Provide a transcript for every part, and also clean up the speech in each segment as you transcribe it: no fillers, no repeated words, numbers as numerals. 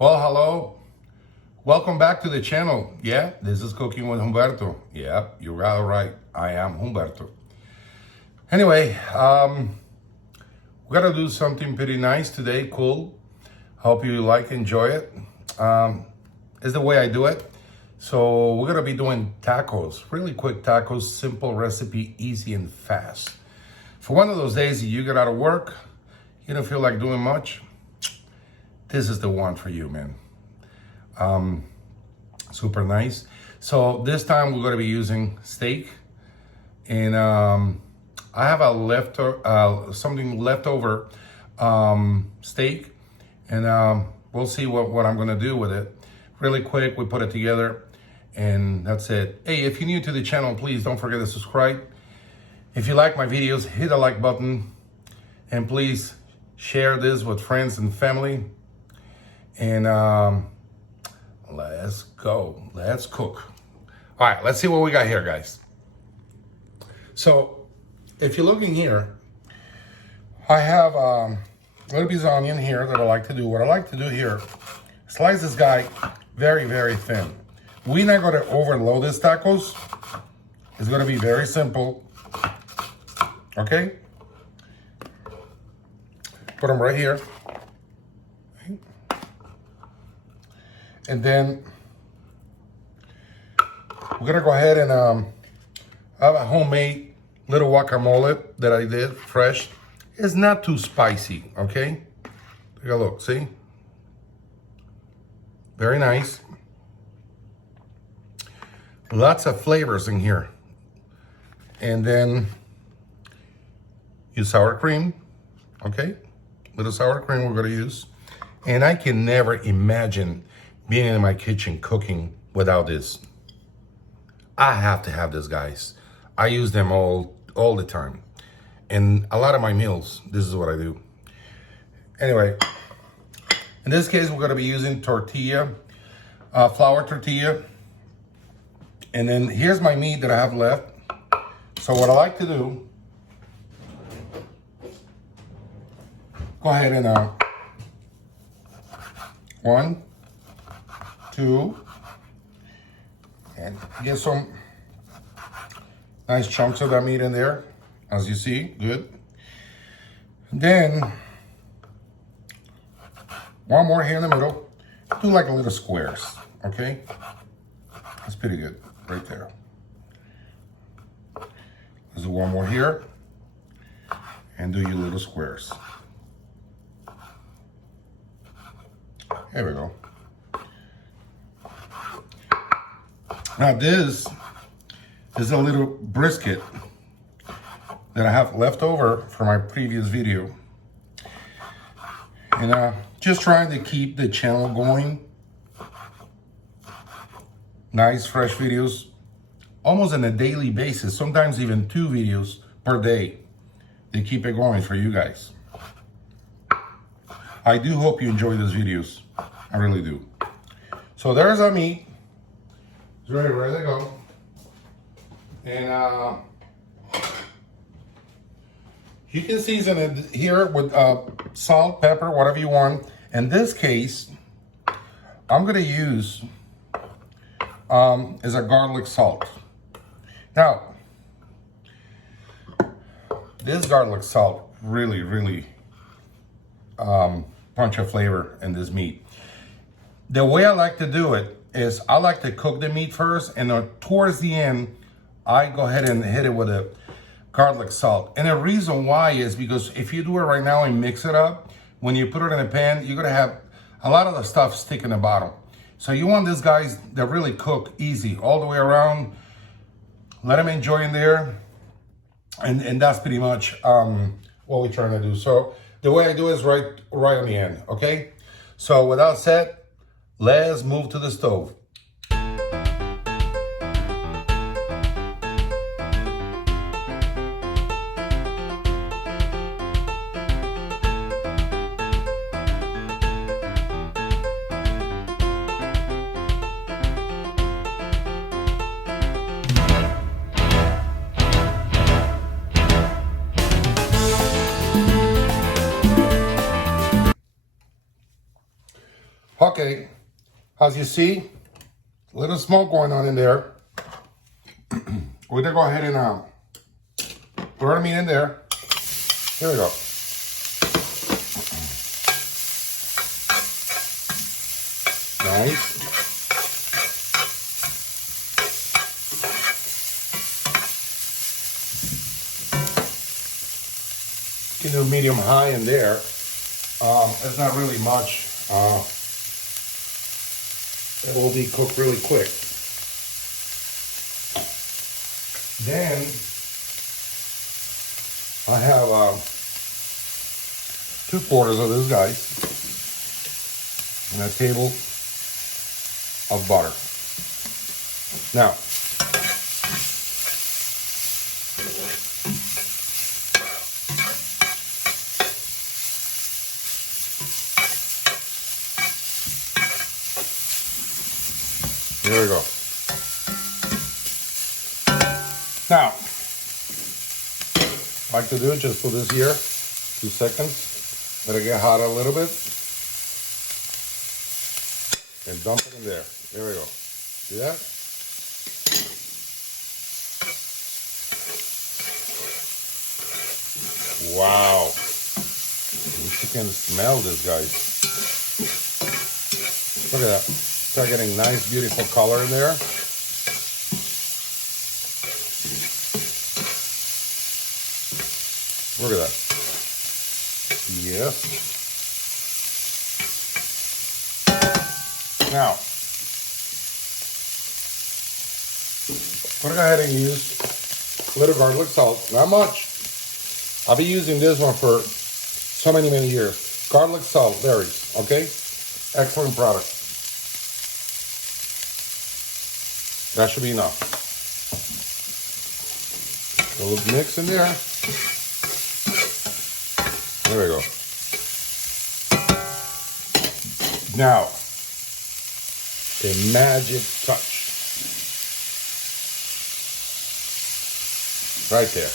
Well, hello. Welcome back to the channel. Yeah, this is Cooking with Humberto. Yeah, you got it right. I am Humberto. Anyway, we're gonna do something pretty nice today, cool. Hope you enjoy it. It's the way I do it. So we're gonna be doing tacos, really quick tacos, simple recipe, easy and fast. For one of those days that you get out of work, you don't feel like doing much, this is the one for you, man. Super nice. So this time we're gonna be using steak, and I have a something leftover steak, and we'll see what I'm gonna do with it. Really quick, we put it together, and that's it. Hey, if you're new to the channel, please don't forget to subscribe. If you like my videos, hit the like button, and please share this with friends and family. And let's go. Let's cook. All right, let's see what we got here, guys. So if you're looking here, I have a little piece of onion here that I like to do. What I like to do here, slice this guy very, very thin. We're not going to overload these tacos. It's going to be very simple. Okay? Put them right here. And then we're gonna go ahead and I have a homemade little guacamole that I did fresh. It's not too spicy, okay? Take a look, see? Very nice. Lots of flavors in here. And then use sour cream, okay? Little sour cream we're gonna use. And I can never imagine being in my kitchen cooking without this. I have to have this, guys. I use them all the time. And a lot of my meals, this is what I do. Anyway, in this case, we're gonna be using tortilla, flour tortilla. And then here's my meat that I have left. So what I like to do, go ahead and one, two, and get some nice chunks of that meat in there, as you see, good. Then one more here in the middle. Do like a little squares, okay? That's pretty good, right there. Let's do one more here, and do your little squares. There we go. Now this is a little brisket that I have left over from my previous video. And just trying to keep the channel going. Nice fresh videos, almost on a daily basis, sometimes even 2 videos per day. They keep it going for you guys. I do hope you enjoy these videos. I really do. So there's our meat. It's ready to go. And you can season it here with salt, pepper, whatever you want. In this case, I'm gonna use is a garlic salt. Now, this garlic salt really punch of flavor in this meat. The way I like to do it is I like to cook the meat first, and then towards the end, I go ahead and hit it with a garlic salt. And the reason why is because if you do it right now and mix it up, when you put it in a pan, you're gonna have a lot of the stuff stick in the bottom. So you want these guys that really cook easy all the way around. Let them enjoy in there. And that's pretty much what we're trying to do. So the way I do it is right on the end, okay? So with that said, let's move to the stove. Okay, as you see, a little smoke going on in there. We're gonna go ahead and put our meat in there. Here we go. Nice. You can do medium high in there. It's not really much. It will be cooked really quick. Then I have 2/4 of this, guys, and a table of butter. Now, there we go. Now, I like to do it, just put this here, 2 seconds, let it get hot a little bit, and dump it in there. There we go. See that? Wow. You can smell this, guys. Look at that. Start getting nice, beautiful color in there. Look at that. Yes. Now, I'm gonna go ahead and use a little garlic salt. Not much. I'll be using this one for so many years. Garlic salt berries, okay? Excellent product. That should be enough. A little mix in there. There we go. Now, a magic touch. Right there.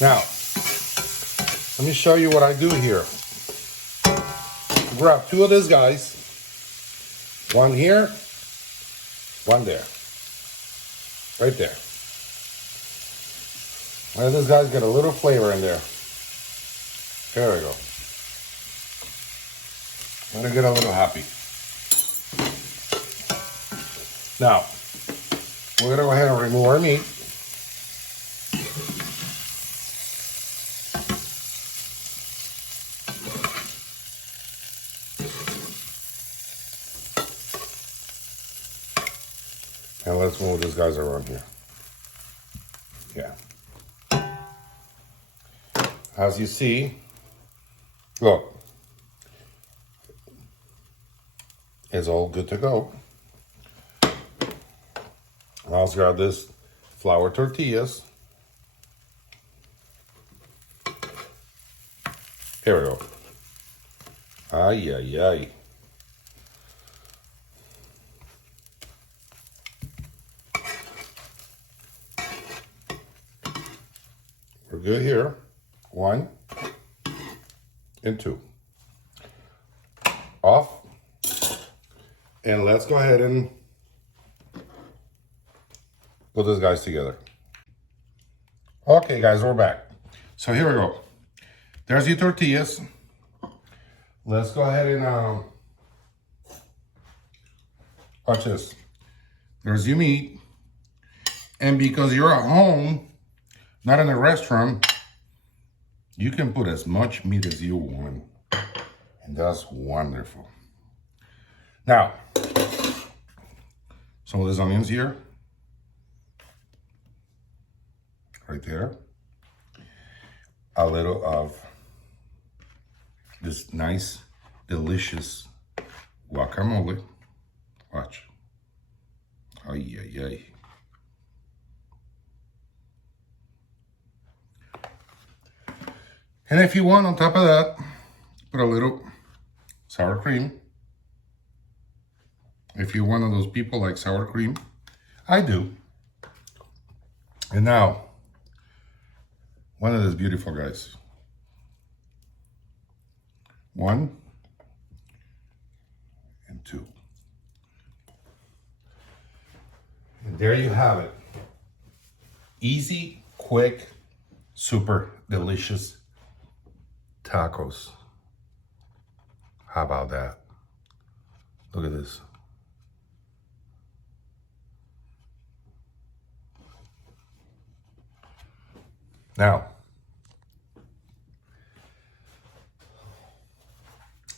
Now, let me show you what I do here. Grab 2 of these guys. One here, one there. Right there. Let this guys get a little flavor in there. There we go. Let it get a little happy. Now, we're gonna go ahead and remove our meat. And let's move these guys around here. Yeah. As you see, look, it's all good to go. I'll just grab this flour tortillas. Here we go. Ay, ay, ay. We're good here. 1 and 2. Off. And let's go ahead and put these guys together. Okay, guys, we're back. So here we go. There's your tortillas. Let's go ahead and watch this. There's your meat. And because you're at home, not in a restaurant, you can put as much meat as you want. And that's wonderful. Now, some of these onions here. Right there. A little of this nice, delicious guacamole. Watch. Ay, ay, ay. And if you want, on top of that, put a little sour cream. If you're one of those people like sour cream, I do. And now, One of those beautiful guys. One and two. And there you have it. Easy, quick, super delicious tacos. How about that? Look at this. Now,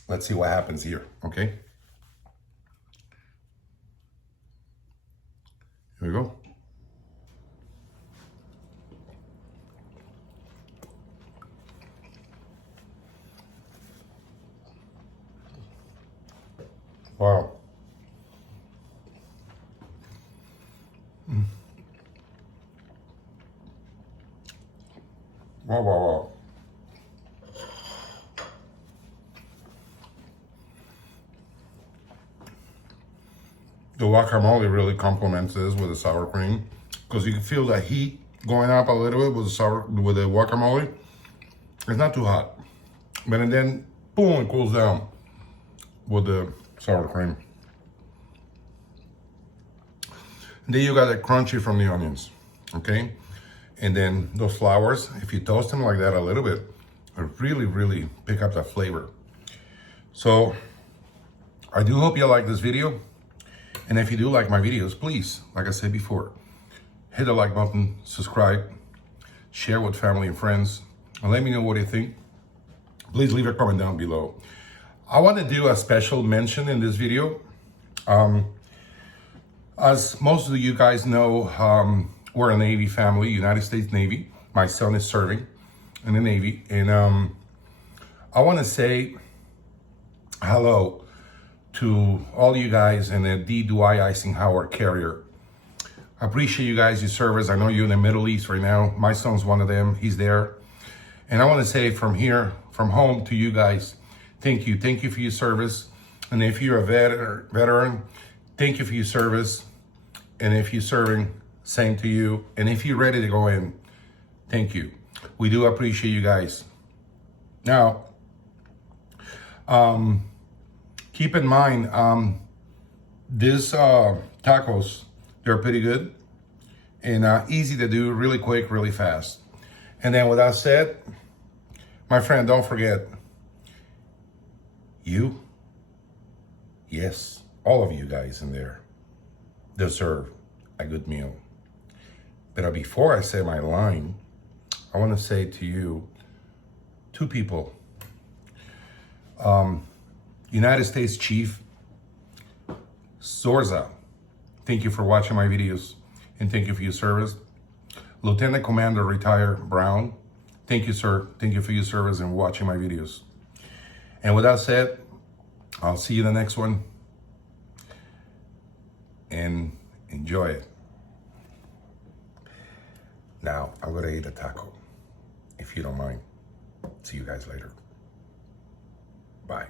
let's see what happens here, okay? Here we go. Wow. Wow, wow, wow. The guacamole really complements this with the sour cream because you can feel the heat going up a little bit with the guacamole. It's not too hot, but then boom, it cools down with the sour cream. And then you got that crunchy from the onions, okay? And then those flowers, if you toast them like that a little bit, it really pick up that flavor. So I do hope you like this video. And if you do like my videos, please, like I said before, hit the like button, subscribe, share with family and friends, and let me know what you think. Please leave a comment down below. I want to do a special mention in this video. As most of you guys know, we're a Navy family, United States Navy. My son is serving in the Navy. And I want to say hello to all you guys in the D. Dwight Eisenhower carrier. I appreciate you guys, your service. I know you're in the Middle East right now. My son's one of them. He's there. And I want to say from here, from home to you guys, thank you. Thank you for your service. And if you're a veteran, thank you for your service. And if you're serving, same to you. And if you're ready to go in, thank you. We do appreciate you guys. Now, keep in mind, these tacos, they're pretty good and easy to do, really quick, really fast. And then with that said, my friend, don't forget, you, yes, all of you guys in there deserve a good meal. But before I say my line, I want to say to you, two people. United States Chief Zorza, thank you for watching my videos and thank you for your service. Lieutenant Commander Retired Brown, thank you, sir. Thank you for your service and watching my videos. And with that said, I'll see you in the next one and enjoy it. Now, I'm gonna eat a taco, if you don't mind. See you guys later. Bye.